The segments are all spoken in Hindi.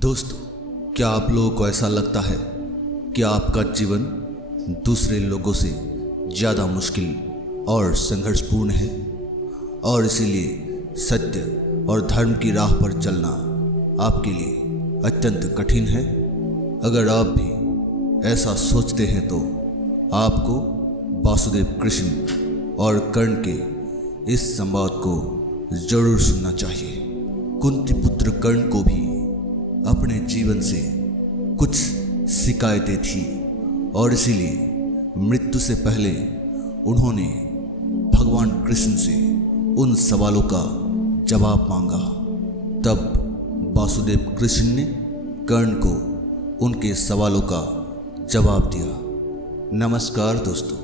दोस्तों, क्या आप लोगों को ऐसा लगता है कि आपका जीवन दूसरे लोगों से ज़्यादा मुश्किल और संघर्षपूर्ण है और इसीलिए सत्य और धर्म की राह पर चलना आपके लिए अत्यंत कठिन है? अगर आप भी ऐसा सोचते हैं तो आपको वासुदेव कृष्ण और कर्ण के इस संवाद को जरूर सुनना चाहिए। कुंती पुत्र कर्ण को भी अपने जीवन से कुछ शिकायतें थी और इसीलिए मृत्यु से पहले उन्होंने भगवान कृष्ण से उन सवालों का जवाब मांगा। तब वासुदेव कृष्ण ने कर्ण को उनके सवालों का जवाब दिया। नमस्कार दोस्तों,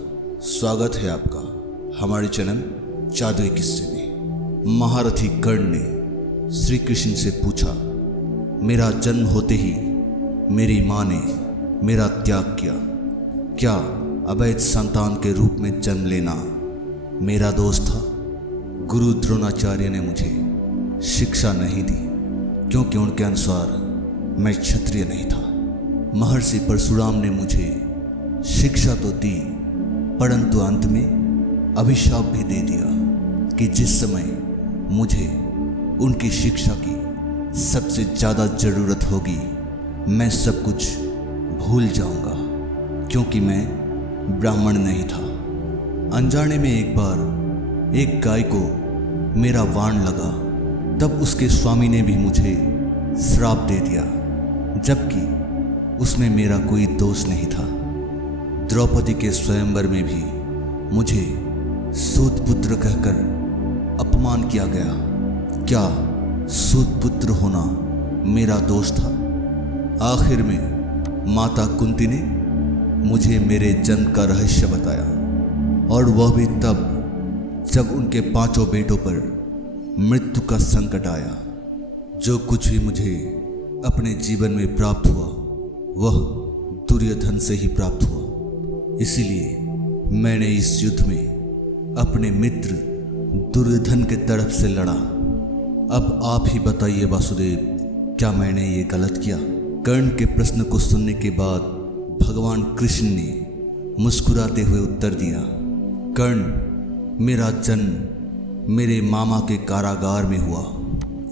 स्वागत है आपका हमारे चैनल जादुई किस्से में। महारथी कर्ण ने श्री कृष्ण से पूछा, मेरा जन्म होते ही मेरी माँ ने मेरा त्याग किया। क्या अवैध संतान के रूप में जन्म लेना मेरा दोष था? गुरु द्रोणाचार्य ने मुझे शिक्षा नहीं दी क्योंकि उनके अनुसार मैं क्षत्रिय नहीं था। महर्षि परशुराम ने मुझे शिक्षा तो दी परंतु अंत में अभिशाप भी दे दिया कि जिस समय मुझे उनकी शिक्षा की सबसे ज़्यादा ज़रूरत होगी मैं सब कुछ भूल जाऊंगा क्योंकि मैं ब्राह्मण नहीं था। अनजाने में एक बार एक गाय को मेरा वाण लगा, तब उसके स्वामी ने भी मुझे श्राप दे दिया जबकि उसमें मेरा कोई दोष नहीं था। द्रौपदी के स्वयंवर में भी मुझे सूत पुत्र कहकर अपमान किया गया। क्या सूत पुत्र होना मेरा दोष था? आखिर में माता कुंती ने मुझे मेरे जन्म का रहस्य बताया और वह भी तब जब उनके 5 बेटों पर मृत्यु का संकट आया। जो कुछ भी मुझे अपने जीवन में प्राप्त हुआ वह दुर्योधन से ही प्राप्त हुआ। इसीलिए मैंने इस युद्ध में अपने मित्र दुर्योधन के तरफ से लड़ा। अब आप ही बताइए वासुदेव, क्या मैंने ये गलत किया? कर्ण के प्रश्न को सुनने के बाद भगवान कृष्ण ने मुस्कुराते हुए उत्तर दिया, कर्ण, मेरा जन्म मेरे मामा के कारागार में हुआ।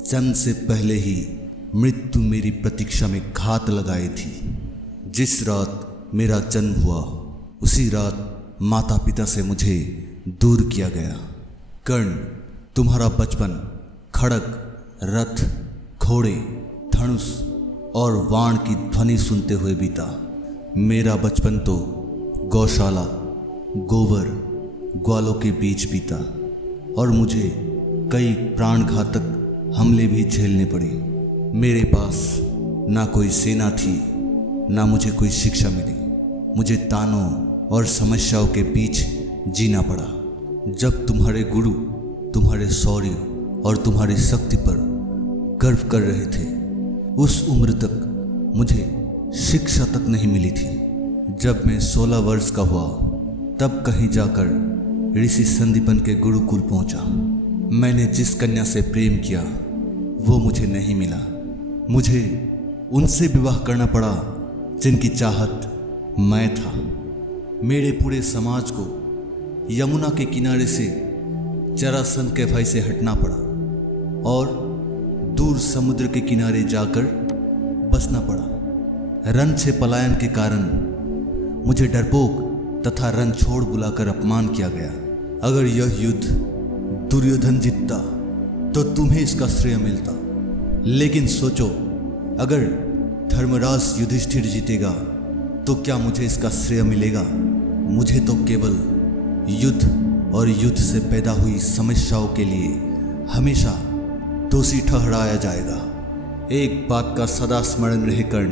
जन्म से पहले ही मृत्यु मेरी प्रतीक्षा में घात लगाई थी। जिस रात मेरा जन्म हुआ उसी रात माता पिता से मुझे दूर किया गया। कर्ण, तुम्हारा बचपन खड़ग, रथ, घोड़े, धनुष और वाण की ध्वनि सुनते हुए बीता। मेरा बचपन तो गौशाला, गोबर, ग्वालों के बीच बीता और मुझे कई प्राणघातक हमले भी झेलने पड़े। मेरे पास ना कोई सेना थी ना मुझे कोई शिक्षा मिली। मुझे तानों और समस्याओं के बीच जीना पड़ा। जब तुम्हारे गुरु तुम्हारे शौर्य और तुम्हारी शक्ति पर गर्व कर रहे थे उस उम्र तक मुझे शिक्षा तक नहीं मिली थी। जब मैं 16 वर्ष का हुआ तब कहीं जाकर ऋषि संदीपन के गुरुकुल पहुंचा। मैंने जिस कन्या से प्रेम किया वो मुझे नहीं मिला। मुझे उनसे विवाह करना पड़ा जिनकी चाहत मैं था। मेरे पूरे समाज को यमुना के किनारे से जरासंध के भय से हटना पड़ा और दूर समुद्र के किनारे जाकर बसना पड़ा। रण से पलायन के कारण मुझे डरपोक तथा रण छोड़ बुलाकर अपमान किया गया। अगर यह युद्ध दुर्योधन जीतता तो तुम्हें इसका श्रेय मिलता, लेकिन सोचो अगर धर्मराज युधिष्ठिर जीतेगा तो क्या मुझे इसका श्रेय मिलेगा? मुझे तो केवल युद्ध और युद्ध से पैदा हुई समस्याओं के लिए हमेशा दोषी ठहराया जाएगा। एक बात का सदा स्मरण रहे कर्ण,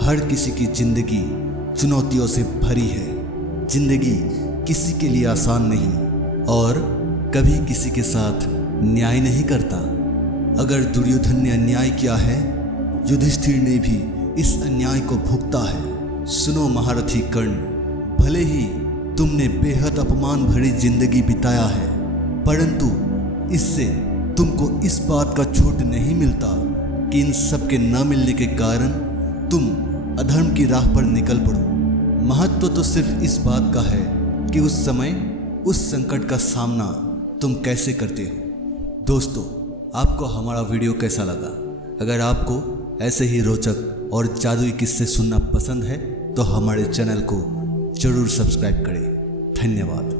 हर किसी की जिंदगी चुनौतियों से भरी है। जिंदगी किसी के लिए आसान नहीं और कभी किसी के साथ न्याय नहीं करता। अगर दुर्योधन ने अन्याय किया है, युधिष्ठिर ने भी इस अन्याय को भुगता है। सुनो महारथी कर्ण, भले ही तुमने बेहद अपमान भरी जिंदगी बिताया है परंतु इससे तुमको इस बात का छूट नहीं मिलता कि इन सब के न मिलने के कारण तुम अधर्म की राह पर निकल पड़ो। महत्व तो सिर्फ इस बात का है कि उस समय उस संकट का सामना तुम कैसे करते हो। दोस्तों, आपको हमारा वीडियो कैसा लगा? अगर आपको ऐसे ही रोचक और जादुई किस्से सुनना पसंद है तो हमारे चैनल को जरूर सब्सक्राइब करें। धन्यवाद।